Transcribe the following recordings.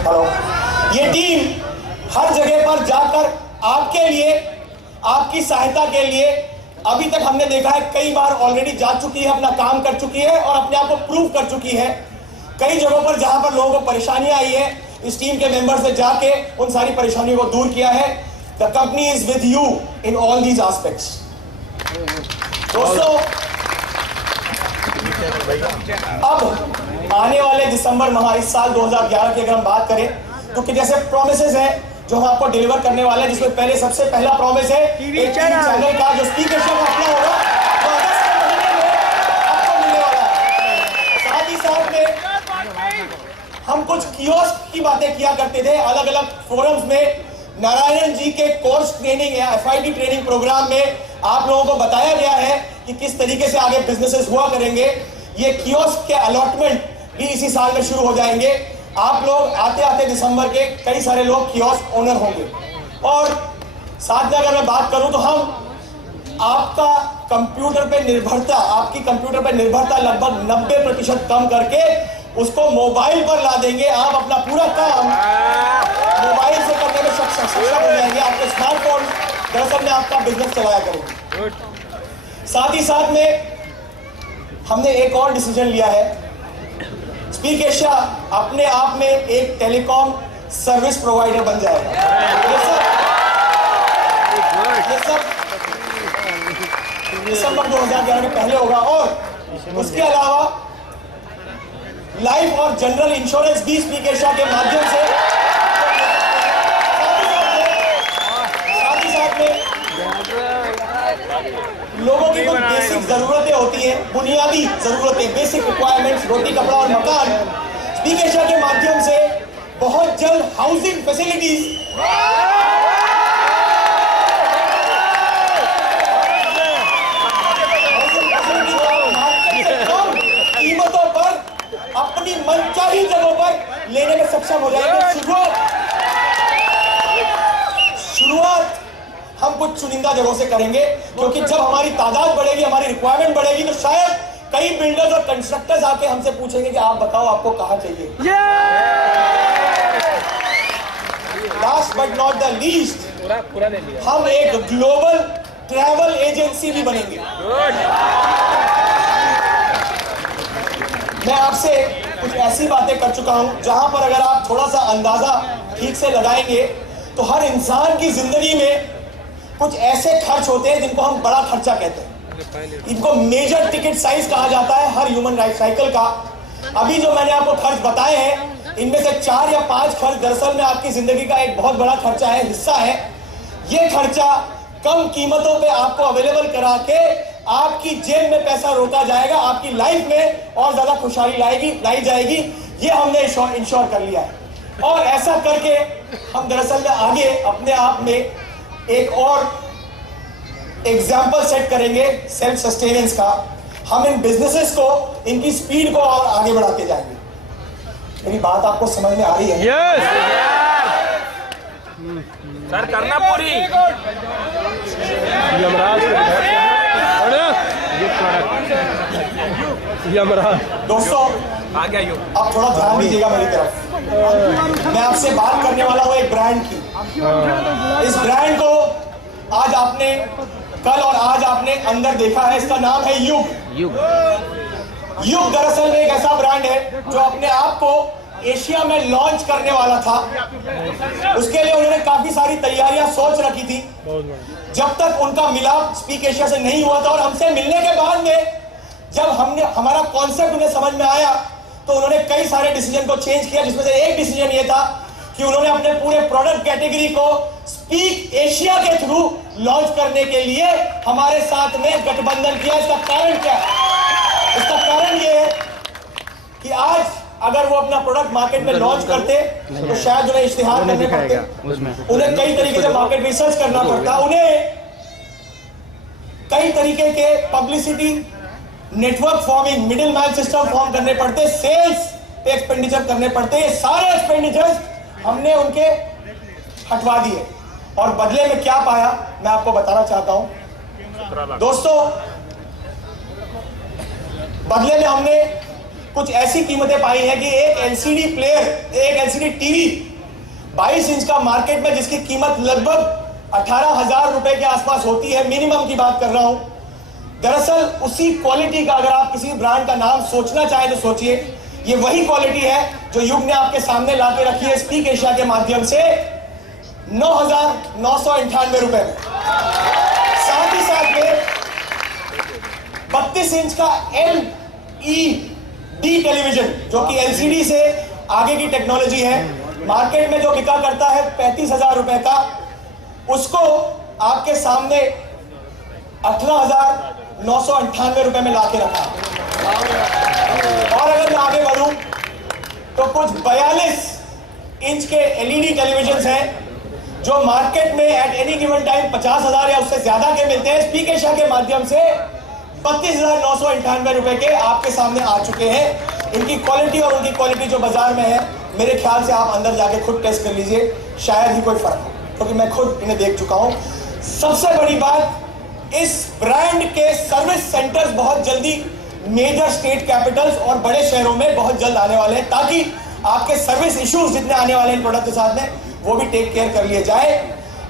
Hello, ये team हर जगह पर जाकर आपके लिए, आपकी सहायता के लिए अभी तक हमने देखा है कई बार ऑलरेडी जा चुकी है, अपना काम कर चुकी है और अपने आप को प्रूव कर चुकी है। कई जगहों पर जहां पर लोगों को परेशानियां आई है, इस टीम के मेंबर्स ने जाके उन सारी परेशानियों को दूर किया है। The company is with you in all these aspects. दोस्तों, अब आने वाले दिसंबर माह, इस साल 2011 की अगर हम बात करें तो कि जैसे प्रोमिसेस हैं जो हम आपको डिलीवर करने वाले हैं, जिसमें पहले सबसे पहला प्रॉमिस है टीवी चैनल का जो स्पीकर शो अपना होगा तो अगस्त के महीने में आपको मिलने वाला है। साथ ही साथ में हम कुछ कियोस्क की बातें किया करते थे अलग अलग फोरम्स में। नारायण जी के कोर्स ट्रेनिंग या FIT ट्रेनिंग प्रोग्राम में आप लोगों को बताया गया है कि किस तरीके से आगे बिजनेसेस हुआ करेंगे। ये कियोस्क के अलॉटमेंट भी इसी साल में शुरू हो जाएंगे। आप लोग आते आते दिसंबर के कई सारे लोग कियोस्क ओनर होंगे। और साथ में अगर मैं बात करूं तो हम आपका कंप्यूटर पे निर्भरता, आपकी कंप्यूटर पे निर्भरता लगभग 90% कम करके उसको मोबाइल पर ला देंगे। आप अपना पूरा काम मोबाइल से करने में सक्षम हो जाएंगे। आपके स्मार्टफोन दरअसल में आपका बिजनेस चलाया करेंगे। साथ ही साथ में हमने एक और डिसीजन लिया है। स्पीक एशिया अपने आप में एक टेलीकॉम सर्विस प्रोवाइडर बन जाएगा। ये सब दिसंबर 2011 के पहले होगा। और उसके अलावा लाइफ और जनरल इंश्योरेंस भी स्पीक एशिया के माध्यम से, साथ ही साथ में लोगों की कुछ बेसिक जरूरतें होती हैं, बुनियादी जरूरतें, बेसिक रिक्वायरमेंट्स, रोटी कपड़ा और मकान, स्पीक एशिया के माध्यम से बहुत जल्द हाउसिंग फैसिलिटीज कम कीमतों पर अपनी मनचाही जगहों पर लेने में सक्षम हो जाएंगे। शुरुआत हम कुछ चुनिंदा जगहों से करेंगे, क्योंकि जब हमारी तादाद बढ़ेगी, हमारी रिक्वायरमेंट बढ़ेगी, तो शायद कई बिल्डर्स और कंस्ट्रक्टर्स आके हमसे पूछेंगे कि आप बताओ आपको कहां चाहिए। Last but not the least, हम एक ग्लोबल ट्रैवल एजेंसी भी बनेंगे। मैं आपसे कुछ ऐसी बातें कर चुका हूं जहां पर अगर आप थोड़ा सा अंदाजा ठीक से लगाएंगे तो हर इंसान की जिंदगी में कुछ ऐसे खर्च होते हैं जिनको हम बड़ा खर्चा कहते हैं। इनको मेजर टिकट साइज कहा जाता है हर ह्यूमन लाइफ साइकिल का। अभी जो मैंने आपको खर्च बताए हैं, इनमें से 4 या 5 खर्च दरअसल में आपकी जिंदगी का एक बहुत बड़ा खर्चा है, हिस्सा है। ये खर्चा कम कीमतों पे आपको अवेलेबल करा के आपकी जेब में पैसा रोका जाएगा, आपकी लाइफ में और ज्यादा खुशहाली लाई जाएगी। ये हमने इंश्योर कर लिया है। और ऐसा करके हम दरअसल में आगे अपने आप में एक और एग्जाम्पल सेट करेंगे सेल्फ सस्टेनेंस का। हम इन बिजनेसेस को, इनकी स्पीड को और आगे बढ़ाते जाएंगे। मेरी बात आपको समझ में आ रही है? सर करना पूरी। दोस्तों, आ गया यो। अब थोड़ा ध्यान दीजिएगा मेरी तरफ। मैं आपसे बात करने वाला हूँ एक ब्रांड की। इस ब्रांड को आज आपने, कल और आज आपने अंदर देखा है। इसका नाम है युग। युग दरअसल में एक ऐसा ब्रांड है जो अपने आप को एशिया में लॉन्च करने वाला था। उसके लिए उन्होंने काफी सारी तैयारियां सोच रखी थी। जब तक उनका मिलाप स्पीक एशिया से नहीं हुआ था, और हमसे मिलने के बाद में जब हमारा कॉन्सेप्ट उन्हें समझ में आया तो उन्होंने कई सारे डिसीजन को चेंज किया, जिसमें से एक डिसीजन ये था कि उन्होंने अपने पूरे प्रोडक्ट कैटेगरी को स्पीक एशिया के थ्रू लॉन्च करने के लिए हमारे साथ में गठबंधन किया। इसका कारण क्या है? इसका कारण ये है कि आज अगर वो अपना प्रोडक्ट मार्केट में लॉन्च करते तो शायद उन्हें इश्तिहार करने पड़ते, उन्हें कई तरीके से मार्केट रिसर्च करना पड़ता, उन्हें कई तरीके के publicity network forming, middle man system form करने पड़ते, सेल्स पे एक्सपेंडिचर करने पड़ते। ये सारे एक्सपेंडिचर्स हमने उनके हटवा दिए और बदले में क्या पाया मैं आपको बताना चाहता हूं। दोस्तों, बदले में हमने कुछ ऐसी कीमतें पाई हैं कि एक एलसीडी प्लेयर, एक एलसीडी टीवी 22 इंच का मार्केट में जिसकी कीमत लगभग 18,000 रुपए के आसपास होती है, मिनिमम की बात कर रहा हूं। दरअसल उसी क्वालिटी का अगर आप किसी ब्रांड का नाम सोचना चाहें तो सोचिए, ये वही क्वालिटी है जो युग ने आपके सामने लाके रखी है स्पीक एशिया के माध्यम से 9,998 रुपए में। साथ ही साथ में 32 इंच का LED टेलीविजन जो कि LCD से आगे की टेक्नोलॉजी है, मार्केट में जो बिका करता है 35,000 रुपए का, उसको आपके सामने 18,998 रुपए में लाके रखा। और अगर मैं आगे बढ़ूं तो कुछ 42 इंच के LED टेलीविजन हैं जो मार्केट में एट एनी गिवन टाइम 50,000 या उससे ज्यादा के मिलते हैं। स्पीक एशिया के माध्यम से 32,998 रुपए के आपके सामने आ चुके हैं। इनकी क्वालिटी और उनकी क्वालिटी जो बाजार में है, मेरे ख्याल से आप अंदर जाके खुद टेस्ट कर लीजिए, शायद ही कोई फर्क हो, क्योंकि मैं खुद इन्हें देख चुका हूं। सबसे बड़ी बात, इस ब्रांड के सर्विस सेंटर्स बहुत जल्दी मेजर स्टेट कैपिटल्स और बड़े शहरों में बहुत जल्द आने वाले हैं, ताकि आपके सर्विस इश्यूज जितने आने वाले हैं प्रोडक्ट के साथ में, वो भी टेक केयर कर लिए जाए।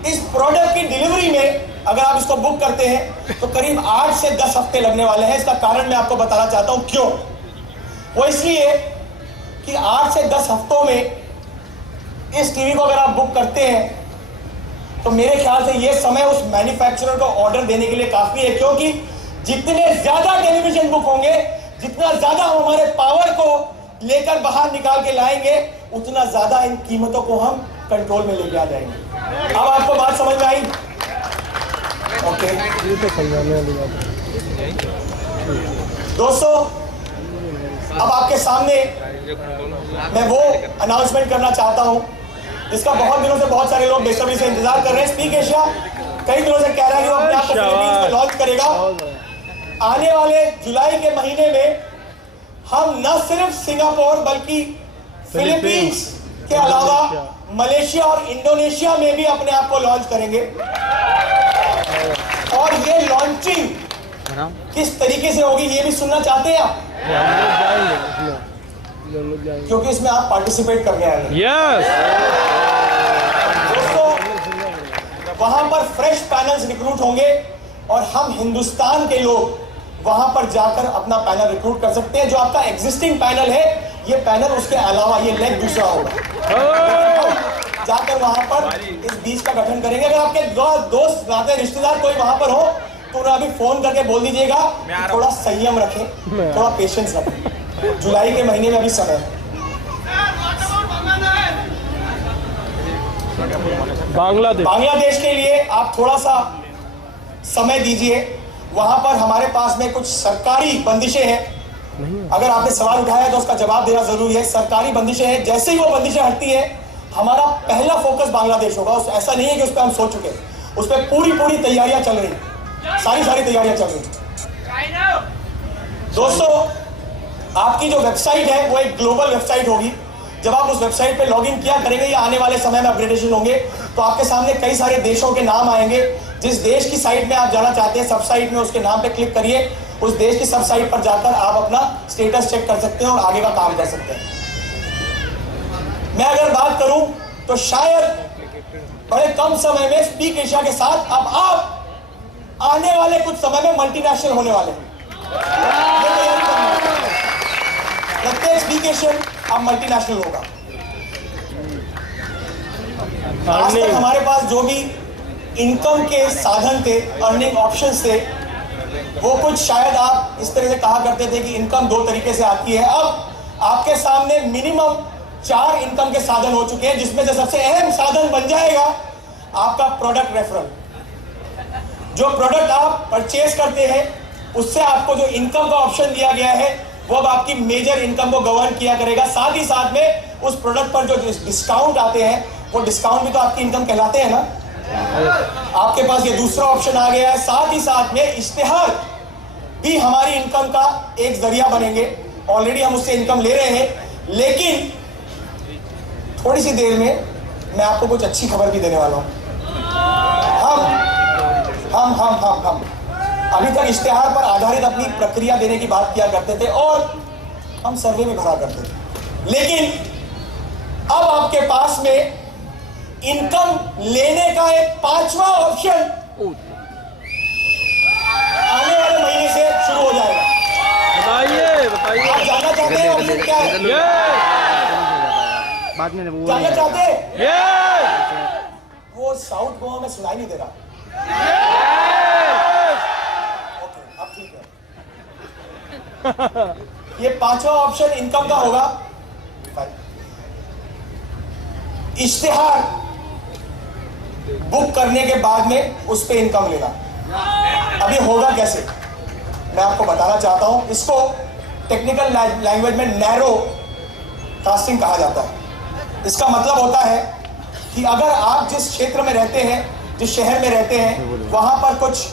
इस प्रोडक्ट की डिलीवरी में अगर आप इसको बुक करते हैं तो करीब 8 से 10 हफ्ते लगने वाले हैं। इसका कारण मैं आपको बताना चाहता हूं क्यों। वो इसलिए कि 8 से 10 हफ्तों में इस टीवी को अगर आप बुक करते हैं तो मेरे ख्याल से ये समय उस मैन्युफैक्चरर को ऑर्डर देने के लिए काफी है, क्योंकि जितने ज्यादा टेलीविजन बुक होंगे, जितना ज्यादा हम हमारे पावर को लेकर बाहर निकाल के लाएंगे, उतना ज्यादा इन कीमतों को हम कंट्रोल में लेके आ जाएंगे। अब आपको बात समझ में आई? ओके दोस्तों, अब आपके सामने मैं वो अनाउंसमेंट करना चाहता हूं जिसका बहुत दिनों से बहुत सारे लोग बेसब्री से इंतजार कर रहे हैं। स्पीक एशिया कई दिनों से कह रहा है कि वो अपने आप को फिलीपींस में लॉन्च करेगा। आने वाले जुलाई के महीने में हम न सिर्फ सिंगापुर बल्कि फिलीपींस के अलावा मलेशिया और इंडोनेशिया में भी अपने आप को लॉन्च करेंगे। और ये लॉन्चिंग किस तरीके से होगी ये भी सुनना चाहते हैं आप? क्योंकि इसमें आप पार्टिसिपेट करने आए हैं। दोस्तों, वहां पर फ्रेश पैनल्स रिक्रूट होंगे और हम हिंदुस्तान के लोग वहां पर जाकर अपना पैनल रिक्रूट कर सकते हैं। जो आपका एग्जिस्टिंग पैनल है, ये पैनल उसके अलावा ये लेग दूसरा होगा। जाकर वहां पर इस बीच का गठन करेंगे। अगर आपके दोस्त नाते रिश्तेदार कोई वहां पर हो तो उन्हें अभी फोन करके बोल दीजिएगा थोड़ा संयम रखें, थोड़ा पेशेंस रखें। जुलाई के महीने में अभी समय है। बांग्लादेश के लिए आप थोड़ा सा समय दीजिए। वहां पर हमारे पास में कुछ सरकारी बंदिशें हैं। अगर आपने सवाल उठाया तो उसका जवाब देना जरूरी है। सरकारी बंदिशें हैं, जैसे ही वो बंदिशें हटती है हमारा पहला फोकस बांग्लादेश होगा। ऐसा नहीं है कि उस पर हम सोच चुके, उस पर पूरी तैयारियां चल रही, सारी तैयारियां चल रही। दोस्तों, आपकी जो वेबसाइट है वो एक ग्लोबल वेबसाइट होगी। जब आप उस वेबसाइट पे लॉगिन किया करेंगे या आने वाले समय में अपग्रेडेशन होंगे तो आपके सामने कई सारे देशों के नाम आएंगे। जिस देश की साइट में आप जाना चाहते हैं, सब साइट में उसके नाम पे क्लिक करिए। उस देश की सब साइट पर जाकर आप अपना स्टेटस चेक कर सकते हैं और आगे का काम कर सकते हैं। मैं अगर बात करूं तो शायद बड़े कम समय में स्पीक एशिया के साथ अब आप आने वाले कुछ समय में मल्टीनेशनल होने वाले हैं। प्रत्येक स्पीक एशिया अब मल्टीनेशनल होगा। आज तक हमारे पास जो भी इनकम के साधन थे, अर्निंग ऑप्शंस थे, वो कुछ शायद आप इस तरह से कहा करते थे कि इनकम 2 तरीके से आती है। अब आपके सामने मिनिमम 4 इनकम के साधन हो चुके हैं, जिसमें से सबसे अहम साधन बन जाएगा आपका प्रोडक्ट रेफरल। जो प्रोडक्ट आप परचेज करते हैं उससे आपको जो इनकम का ऑप्शन दिया गया है वो अब आपकी मेजर इनकम को गवर्न किया करेगा। साथ ही साथ में उस प्रोडक्ट पर जो डिस्काउंट आते हैं वो डिस्काउंट भी तो आपकी इनकम कहलाते हैं ना। आपके पास ये दूसरा ऑप्शन आ गया है। साथ ही साथ में इश्तिहार भी हमारी इनकम का एक जरिया बनेंगे। ऑलरेडी हम उससे इनकम ले रहे हैं, लेकिन थोड़ी सी देर में मैं आपको कुछ अच्छी खबर भी देने वाला हूं। हम अभी तक इश्तिहार पर आधारित अपनी प्रक्रिया देने की बात किया करते थे और हम सर्वे में भरा करते थे, लेकिन अब आपके पास में इनकम लेने का एक 5वां ऑप्शन आने वाले महीने से शुरू हो जाएगा। बताइए आप जानना चाहते हैं ऑप्शन क्या है? जानना चाहते हैं? वो साउथ गोवा में सुनाई नहीं दे रहा। ओके, अब ठीक है। ये 5वां ऑप्शन इनकम का होगा। इश्तिहार बुक करने के बाद में उस पे इनकम लेना। अब ये होगा कैसे, मैं आपको बताना चाहता हूं। इसको टेक्निकल लैंग्वेज में नैरो कास्टिंग कहा जाता है। इसका मतलब होता है कि अगर आप जिस क्षेत्र में रहते हैं, जिस शहर में रहते हैं, वहां पर कुछ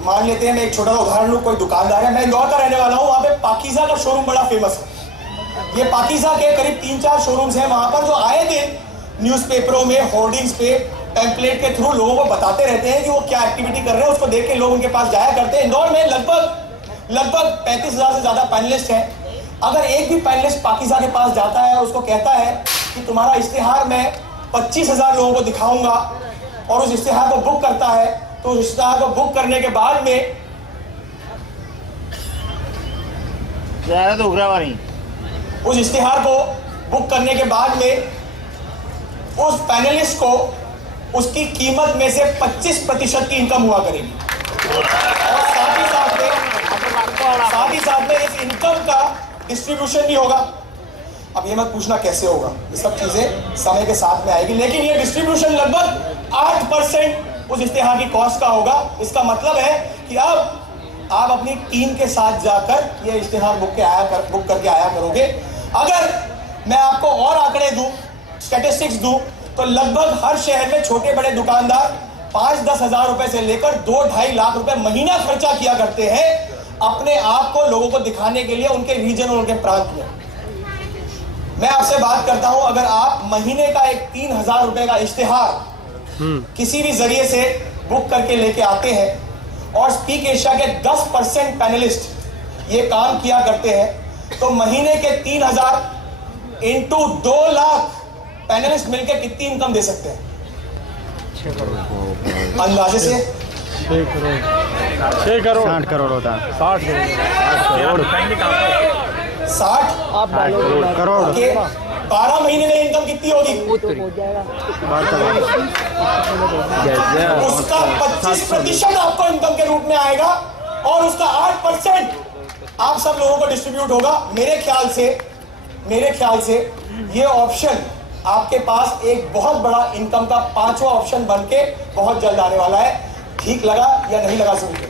मान लेते हैं, मैं एक छोटा सा उदाहरण लूं, कोई दुकानदार है, मैं इंदौर का रहने वाला हूं, वहां पे पाकीज़ा का शोरूम बड़ा फेमस है। ये पाकीज़ा के करीब 3-4 शोरूम्स हैं वहां पर, जो आए दिन न्यूज़पेपरों में, होर्डिंग्स पे, पैम्पलेट के थ्रू लोगों को बताते रहते हैं कि वो क्या एक्टिविटी कर रहे हैं। उसको देख के लोग उनके पास जाया करते हैं। इंदौर में लगभग 35,000 से ज्यादा पैनलिस्ट हैं। अगर एक भी पैनलिस्ट पाकीज़ा के पास जाता है, उसको कहता है कि तुम्हारा इश्तिहार मैं 25,000 लोगों को दिखाऊंगा, और उस इश्तिहार को बुक करता है, तो उस इश्तिहार को बुक करने के बाद में उस इश्तिहार को बुक करने के बाद में उस पैनलिस्ट को उसकी कीमत में से 25% की इनकम हुआ करेगी। और साथ ही साथ में इस इनकम का डिस्ट्रीब्यूशन भी होगा। अब ये मत पूछना कैसे होगा, ये सब चीजें समय के साथ में आएगी, लेकिन ये डिस्ट्रीब्यूशन लगभग 8% उस इश्तिहार की कॉस्ट का होगा। इसका मतलब है कि अब आप अपनी टीम के साथ जाकर ये इश्तिहार बुक करके आया करोगे। अगर मैं आपको और आंकड़े दूं, स्टैटिस्टिक्स दूं, तो लगभग हर शहर में छोटे बड़े दुकानदार 5-10 हजार रुपए से लेकर 2-2.5 लाख रुपए महीना खर्चा किया करते हैं अपने आप को लोगों को दिखाने के लिए, उनके रीजन और उनके प्रांत में। मैं आपसे बात करता हूं, अगर आप महीने का एक 3,000 रुपए का इश्तिहार किसी भी जरिए से बुक करके लेके आते हैं, और स्पीक एशिया के 10% पैनलिस्ट ये काम किया करते हैं, तो महीने के 3,000 इंटू 2 लाख पैनलिस्ट मिलकर कितनी इनकम दे सकते हैं? अंदाजे से 6 करोड़ 60 करोड़ होता है। 60 करोड़ के 12 महीने में इनकम कितनी होगी? उसका 25% आपको इनकम के रूप में आएगा, और उसका 8% आप सब लोगों को डिस्ट्रीब्यूट होगा। मेरे ख्याल से ये ऑप्शन आपके पास एक बहुत बड़ा इनकम का 5वां ऑप्शन बनके बहुत जल्द आने वाला है। ठीक लगा या नहीं लगा? सुन के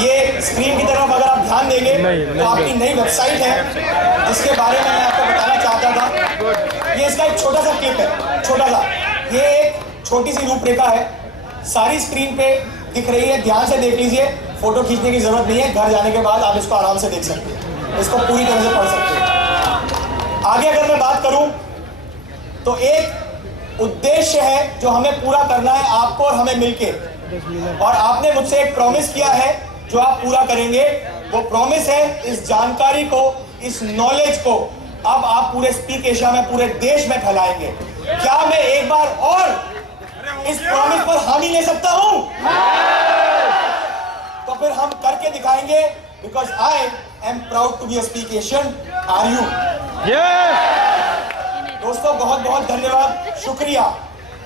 ये स्क्रीन की तरफ अगर आप ध्यान देंगे तो आपकी नई वेबसाइट है, जिसके बारे में मैं आपको बताना चाहता था। ये इसका एक छोटा सा क्लिप है, छोटा सा, ये एक छोटी सी रूपरेखा है, सारी स्क्रीन पे दिख रही है, ध्यान से देख लीजिए। फोटो खींचने की जरूरत नहीं है, घर जाने के बाद आप इसको आराम से देख सकते हैं, इसको पूरी तरह से पढ़ सकते हैं। आगे अगर मैं बात करूं तो एक उद्देश्य है जो हमें पूरा करना है, आपको और हमें मिलके, और आपने मुझसे एक प्रॉमिस किया है जो आप पूरा करेंगे। वो प्रॉमिस है इस जानकारी को, इस नॉलेज को अब आप पूरे स्पीक एशिया में, पूरे देश में फैलाएंगे। क्या मैं एक बार और इस प्रॉमिस पर हामी ले सकता हूं? तो फिर हम करके दिखाएंगे, because I am proud to be a speak Asian. Are you? दोस्तों बहुत बहुत धन्यवाद, शुक्रिया।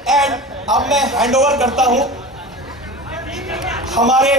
एंड अब मैं हैंड ओवर करता हूं हमारे